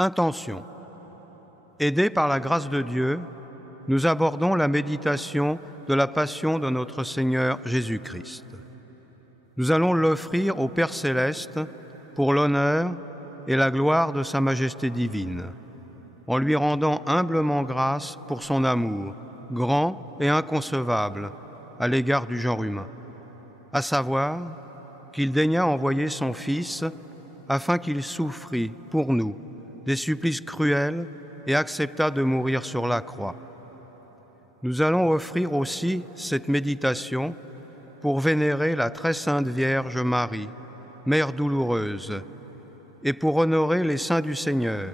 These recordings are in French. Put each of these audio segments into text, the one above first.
Intention. Aidés par la grâce de Dieu, nous abordons la méditation de la Passion de notre Seigneur Jésus-Christ. Nous allons l'offrir au Père Céleste pour l'honneur et la gloire de Sa Majesté divine, en lui rendant humblement grâce pour son amour, grand et inconcevable, à l'égard du genre humain, à savoir qu'il daigna envoyer son Fils afin qu'il souffrît pour nous des supplices cruels et accepta de mourir sur la croix. Nous allons offrir aussi cette méditation pour vénérer la très sainte Vierge Marie, Mère douloureuse, et pour honorer les saints du Seigneur,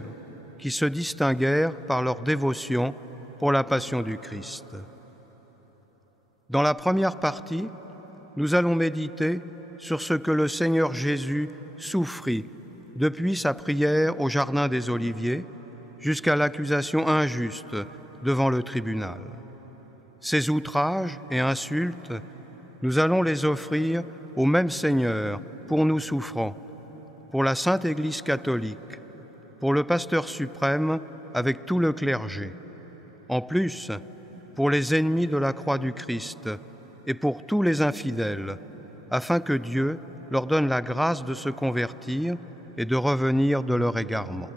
qui se distinguèrent par leur dévotion pour la Passion du Christ. Dans la première partie, nous allons méditer sur ce que le Seigneur Jésus souffrit depuis sa prière au Jardin des Oliviers jusqu'à l'accusation injuste devant le tribunal. Ces outrages et insultes, nous allons les offrir au même Seigneur pour nous souffrants, pour la Sainte Église catholique, pour le Pasteur suprême avec tout le clergé, en plus pour les ennemis de la croix du Christ et pour tous les infidèles, afin que Dieu leur donne la grâce de se convertir et de revenir de leur égarement.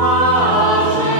Amen.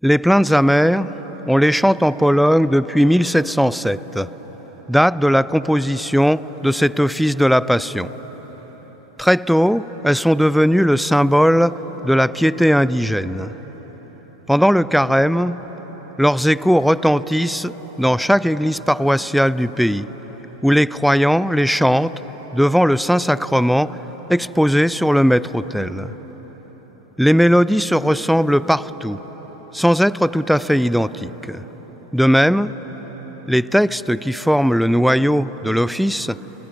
Les plaintes amères, on les chante en Pologne depuis 1707, date de la composition de cet office de la Passion. Très tôt, elles sont devenues le symbole de la piété indigène. Pendant le carême, leurs échos retentissent dans chaque église paroissiale du pays, où les croyants les chantent devant le Saint-Sacrement exposé sur le maître-autel. Les mélodies se ressemblent partout, sans être tout à fait identiques. De même, les textes qui forment le noyau de l'office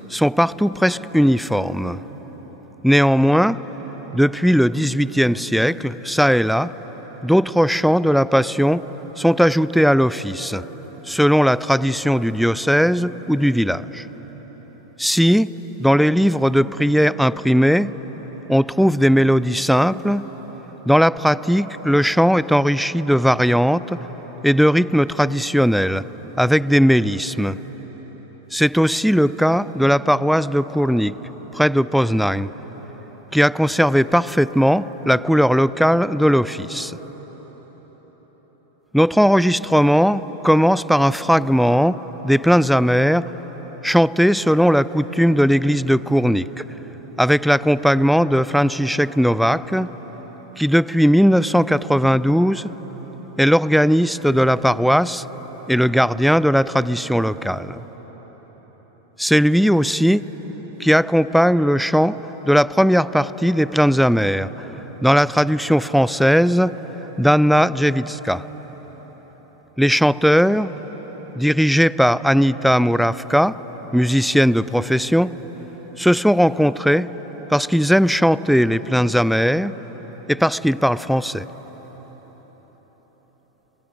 sont partout presque uniformes. Néanmoins, depuis le XVIIIe siècle, çà et là, d'autres chants de la Passion sont ajoutés à l'office, selon la tradition du diocèse ou du village. Si, dans les livres de prière imprimés, on trouve des mélodies simples, dans la pratique, le chant est enrichi de variantes et de rythmes traditionnels, avec des mélismes. C'est aussi le cas de la paroisse de Kórnik, près de Poznań, qui a conservé parfaitement la couleur locale de l'office. Notre enregistrement commence par un fragment des plaintes amères chantées selon la coutume de l'église de Kórnik, avec l'accompagnement de Franciszek Nowak, qui depuis 1992 est l'organiste de la paroisse et le gardien de la tradition locale. C'est lui aussi qui accompagne le chant de la première partie des plaintes amères, dans la traduction française d'Anna Dziewicka. Les chanteurs, dirigés par Anita Murawka, musicienne de profession, se sont rencontrés parce qu'ils aiment chanter les plaintes amères et parce qu'ils parlent français.